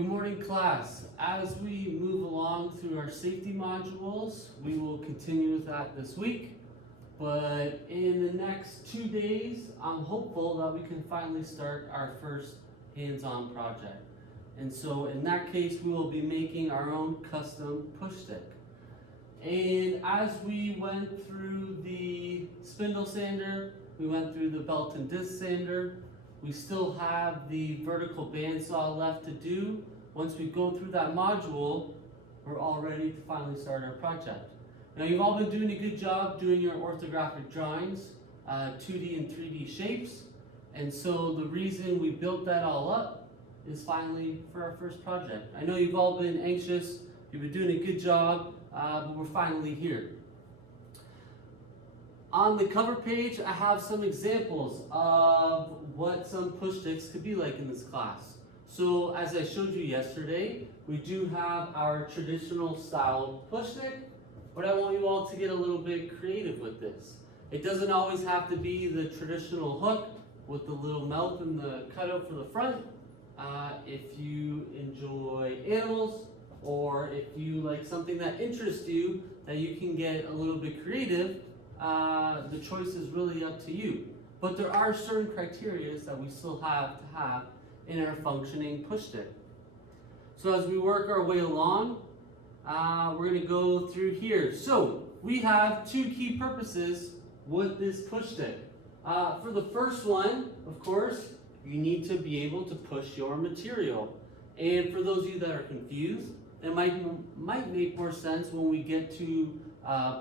Good morning, class. As we move along through our safety modules, we will continue with that this week. But in the next 2 days, I'm hopeful that we can finally start our first hands-on project. And so in that case, we will be making our own custom push stick. And as we went through the spindle sander, we went through the belt and disc sander, we still have the vertical bandsaw left to do. Once we go through that module, we're all ready to finally start our project. Now you've all been doing a good job doing your orthographic drawings, 2D and 3D shapes. And so the reason we built that all up is finally for our first project. I know you've all been anxious, you've been doing a good job, but we're finally here. On the cover page, I have some examples of what some push sticks could be like in this class. So as I showed you yesterday, we do have our traditional style push stick, but I want you all to get a little bit creative with this. It doesn't always have to be the traditional hook with the little mouth and the cutout for the front. If you enjoy animals, or if you like something that interests you, that you can get a little bit creative, the choice is really up to you. But there are certain criteria that we still have to have in our functioning push stick. So as we work our way along, we're going to go through here. So we have two key purposes with this push stick. For the first one, of course, you need to be able to push your material. And for those of you that are confused, it might make more sense when we get to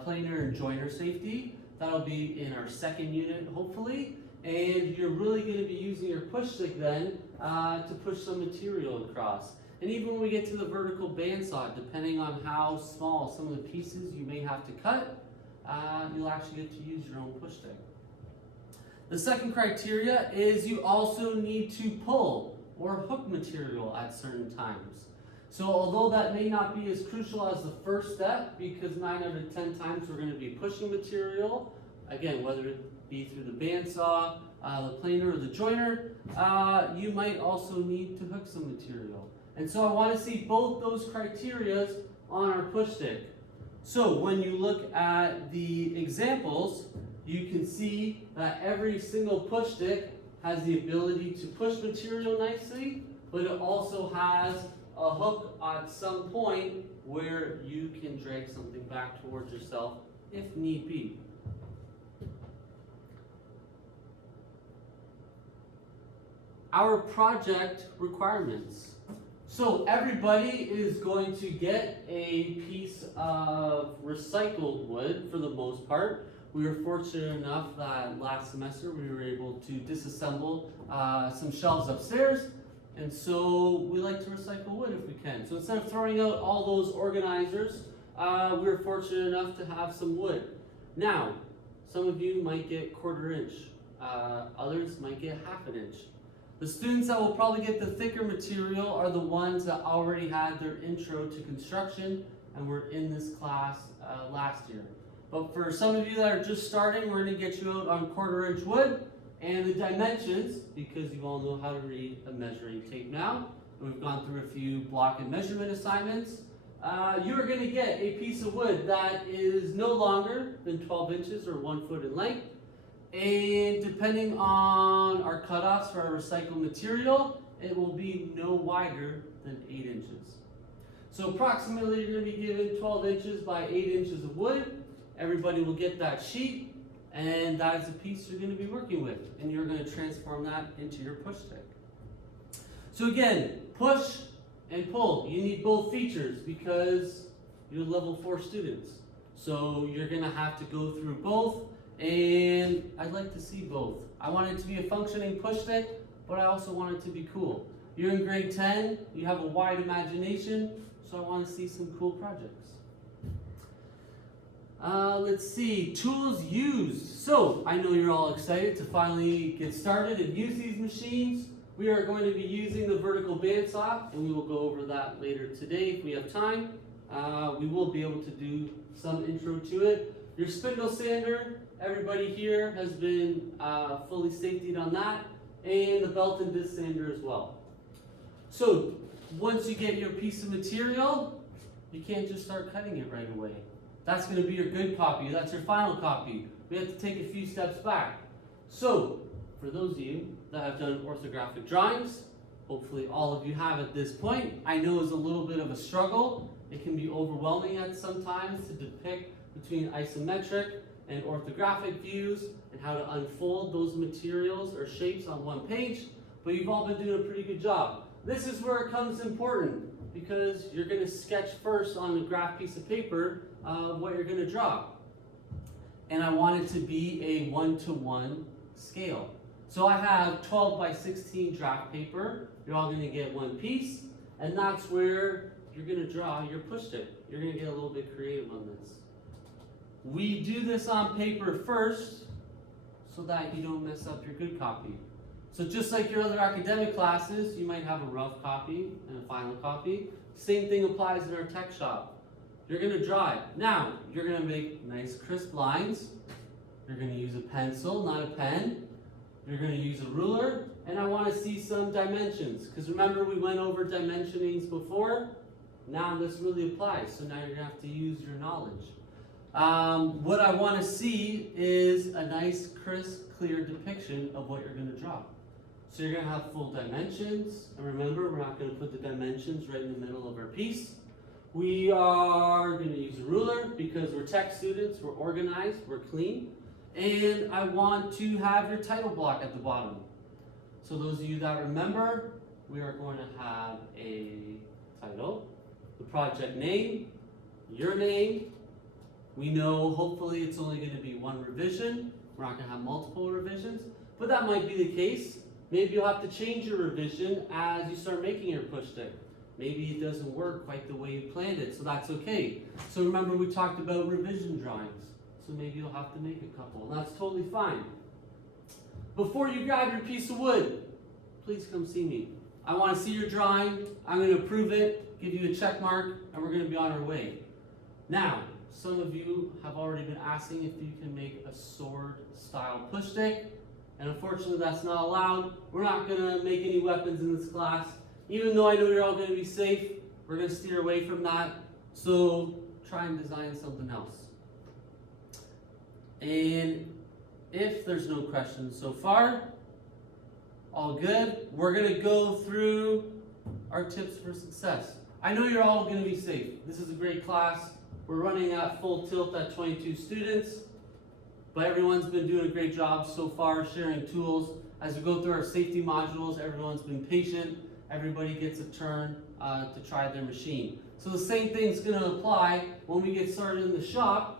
planer and joiner safety. That'll be in our second unit, hopefully. And you're really going to be using your push stick then to push some material across. And even when we get to the vertical bandsaw, depending on how small some of the pieces you may have to cut, you'll actually get to use your own push stick. The second criteria is you also need to pull or hook material at certain times. So although that may not be as crucial as the first step, because 9 out of 10 times we're going to be pushing material, again, whether it be through the bandsaw, the planer, or the joiner, you might also need to hook some material. And so I want to see both those criteria on our push stick. So when you look at the examples, you can see that every single push stick has the ability to push material nicely, but it also has a hook at some point where you can drag something back towards yourself if need be. Our project requirements. So everybody is going to get a piece of recycled wood for the most part. We were fortunate enough that last semester we were able to disassemble some shelves upstairs. And so we like to recycle wood if we can. So instead of throwing out all those organizers, we were fortunate enough to have some wood. Now, some of you might get 1/4 inch, others might get 1/2 inch. The students that will probably get the thicker material are the ones that already had their intro to construction and were in this class last year. But for some of you that are just starting, we're going to get you out on 1/4 inch wood. And the dimensions, because you all know how to read a measuring tape now, and we've gone through a few block and measurement assignments, you're going to get a piece of wood that is no longer than 12 inches or 1 foot in length. And depending on our cutoffs for our recycled material, it will be no wider than 8 inches. So approximately you're going to be given 12 inches by 8 inches of wood. Everybody will get that sheet. And that is a piece you're going to be working with, and you're going to transform that into your push stick. So again, push and pull. You need both features because you're level 4 students. So you're going to have to go through both, and I'd like to see both. I want it to be a functioning push stick, but I also want it to be cool. You're in grade 10, you have a wide imagination, so I want to see some cool projects. Let's see, tools used. So I know you're all excited to finally get started and use these machines. We are going to be using the vertical bandsaw, and we will go over that later today if we have time. We will be able to do some intro to it. Your spindle sander, everybody here has been fully safetied on that, and the belt and disc sander as well. So once you get your piece of material, you can't just start cutting it right away. That's going to be your good copy. That's your final copy. We have to take a few steps back. So, for those of you that have done orthographic drawings, hopefully all of you have at this point. I know it's a little bit of a struggle. It can be overwhelming at sometimes to depict between isometric and orthographic views and how to unfold those materials or shapes on one page, but you've all been doing a pretty good job. This is where it comes important because you're going to sketch first on a graph piece of paper what you're going to draw. And I want it to be a 1-to-1 scale. So I have 12 by 16 draft paper. You're all going to get one piece, and that's where you're going to draw your push stick. You're going to get a little bit creative on this. We do this on paper first so that you don't mess up your good copy. So just like your other academic classes, you might have a rough copy and a final copy. Same thing applies in our tech shop. You're going to draw it. Now, you're going to make nice crisp lines. You're going to use a pencil, not a pen. You're going to use a ruler, and I want to see some dimensions. Because remember, we went over dimensionings before. Now this really applies, so now you're going to have to use your knowledge. What I want to see is a nice, crisp, clear depiction of what you're going to draw. So you're going to have full dimensions, and remember, we're not going to put the dimensions right in the middle of our piece. We are going to use a ruler because we're tech students, we're organized, we're clean. And I want to have your title block at the bottom. So those of you that remember, we are going to have a title, the project name, your name. We know hopefully it's only going to be one revision. We're not going to have multiple revisions, but that might be the case. Maybe you'll have to change your revision as you start making your push stick. Maybe it doesn't work quite the way you planned it, so that's okay. So remember we talked about revision drawings. So maybe you'll have to make a couple, and that's totally fine. Before you grab your piece of wood, please come see me. I want to see your drawing. I'm going to approve it, give you a check mark, and we're going to be on our way. Now, some of you have already been asking if you can make a sword-style push stick, and unfortunately that's not allowed. We're not going to make any weapons in this class. Even though I know you're all going to be safe, we're going to steer away from that. So try and design something else. And if there's no questions so far, all good. We're going to go through our tips for success. I know you're all going to be safe. This is a great class. We're running at full tilt at 22 students, but everyone's been doing a great job so far sharing tools. As we go through our safety modules, everyone's been patient. Everybody gets a turn to try their machine. So the same thing's going to apply when we get started in the shop.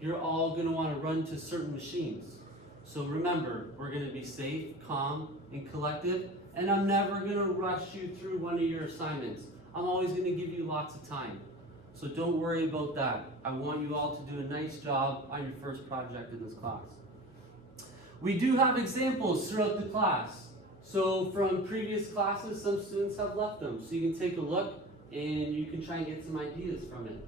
You're all going to want to run to certain machines. So remember, we're going to be safe, calm, and collective, and I'm never going to rush you through one of your assignments. I'm always going to give you lots of time. So don't worry about that. I want you all to do a nice job on your first project in this class. We do have examples throughout the class. So from previous classes, some students have left them. So you can take a look and you can try and get some ideas from it.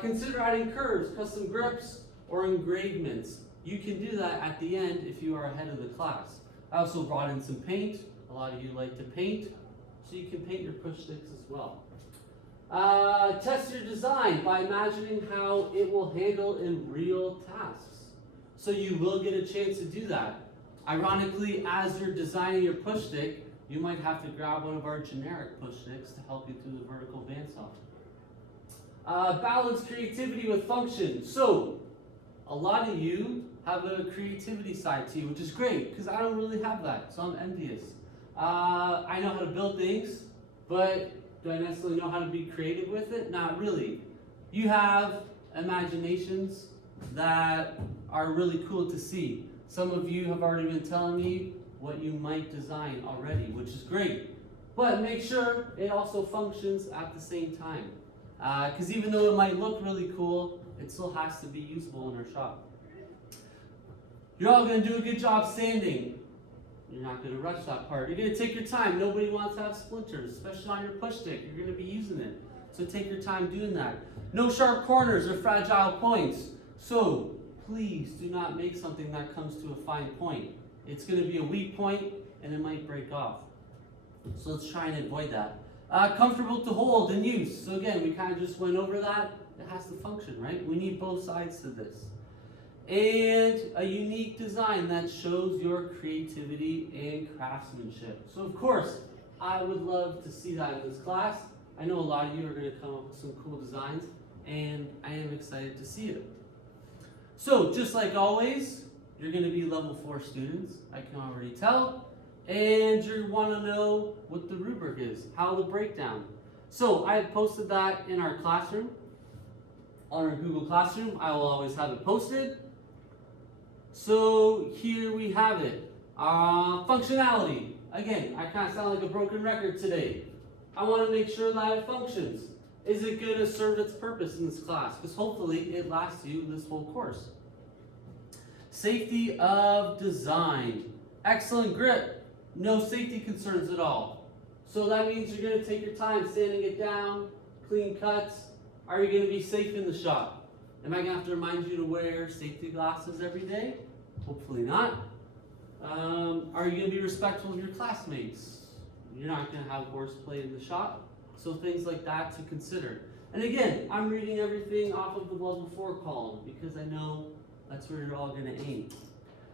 Consider adding curves, custom grips, or engravements. You can do that at the end if you are ahead of the class. I also brought in some paint. A lot of you like to paint, so you can paint your push sticks as well. Test your design by imagining how it will handle in real tasks. So you will get a chance to do that. Ironically, as you're designing your push stick, you might have to grab one of our generic push sticks to help you through the vertical bandsaw. Balance creativity with function. So, a lot of you have a creativity side to you, which is great, because I don't really have that, so I'm envious. I know how to build things, but do I necessarily know how to be creative with it? Not really. You have imaginations that are really cool to see. Some of you have already been telling me what you might design already, which is great. But make sure it also functions at the same time. Because even though it might look really cool, it still has to be usable in our shop. You're all going to do a good job sanding. You're not going to rush that part. You're going to take your time. Nobody wants to have splinters, especially on your push stick. You're going to be using it. So take your time doing that. No sharp corners or fragile points. So please do not make something that comes to a fine point. It's going to be a weak point and it might break off. So let's try and avoid that. Comfortable to hold and use. So again, we kind of just went over that. It has to function, right? We need both sides to this. And a unique design that shows your creativity and craftsmanship. So of course, I would love to see that in this class. I know a lot of you are going to come up with some cool designs, and I am excited to see it. So just like always, you're going to be level 4 students, I can already tell, and you want to know what the rubric is, how the breakdown. So I have posted that in our classroom, on our Google Classroom. I will always have it posted. So here we have it. Functionality. Again, I kind of sound like a broken record today. I want to make sure that it functions. Is it going to serve its purpose in this class? Because hopefully it lasts you this whole course. Safety of design. Excellent grip. No safety concerns at all. So that means you're going to take your time sanding it down, clean cuts. Are you going to be safe in the shop? Am I going to have to remind you to wear safety glasses every day? Hopefully not. Are you going to be respectful of your classmates? You're not going to have horseplay in the shop. So things like that to consider. And again, I'm reading everything off of the level 4 column because I know that's where you're all going to aim.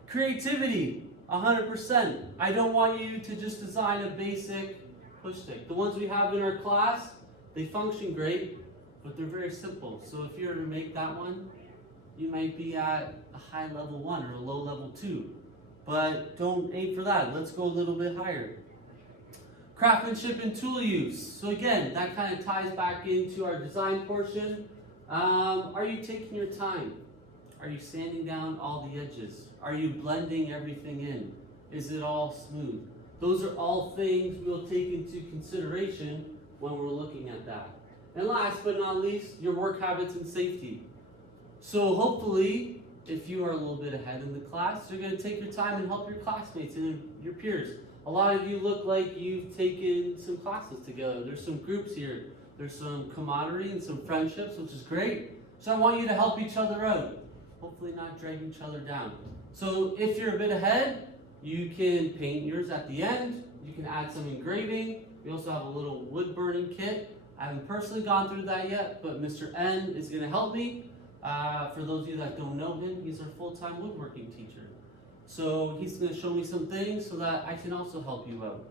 Creativity, 100%. I don't want you to just design a basic push stick. The ones we have in our class, they function great, but they're very simple. So if you were to make that one, you might be at a high level 1 or a low level 2. But don't aim for that. Let's go a little bit higher. Craftsmanship and tool use. So again, that kind of ties back into our design portion. Are you taking your time? Are you sanding down all the edges? Are you blending everything in? Is it all smooth? Those are all things we'll take into consideration when we're looking at that. And last but not least, your work habits and safety. So hopefully, if you are a little bit ahead in the class, you're going to take your time and help your classmates and your peers. A lot of you look like you've taken some classes together. There's some groups here. There's some camaraderie and some friendships, which is great. So I want you to help each other out. Hopefully not drag each other down. So if you're a bit ahead, you can paint yours at the end. You can add some engraving. We also have a little wood burning kit. I haven't personally gone through that yet, but Mr. N is going to help me. For those of you that don't know him, he's our full-time woodworking teacher. So he's going to show me some things so that I can also help you out.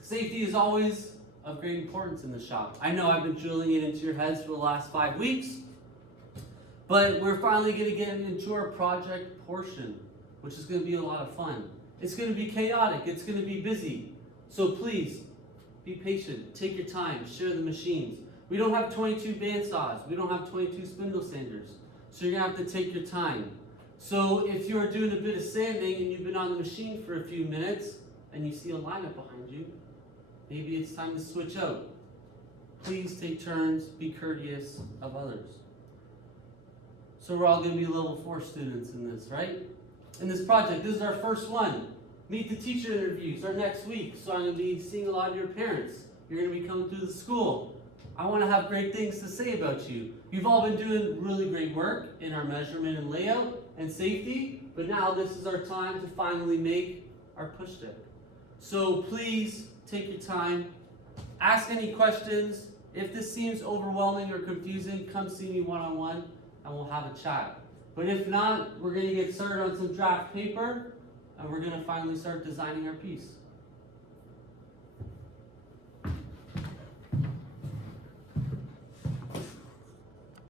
Safety is always of great importance in the shop. I know I've been drilling it into your heads for the last 5 weeks, but we're finally going to get into our project portion, which is going to be a lot of fun. It's going to be chaotic. It's going to be busy. So please, be patient. Take your time. Share the machines. We don't have 22 bandsaws. We don't have 22 spindle sanders. So you're going to have to take your time. So if you're doing a bit of sanding and you've been on the machine for a few minutes and you see a lineup behind you, maybe it's time to switch out. Please take turns. Be courteous of others. So we're all going to be level 4 students in this, right? In this project, this is our first one. Meet the teacher interviews are next week. So I'm going to be seeing a lot of your parents. You're going to be coming through the school. I want to have great things to say about you. You've all been doing really great work in our measurement and layout and safety, but now this is our time to finally make our push stick. So please take your time, ask any questions. If this seems overwhelming or confusing, come see me one-on-one and we'll have a chat. But if not, we're going to get started on some draft paper and we're going to finally start designing our piece.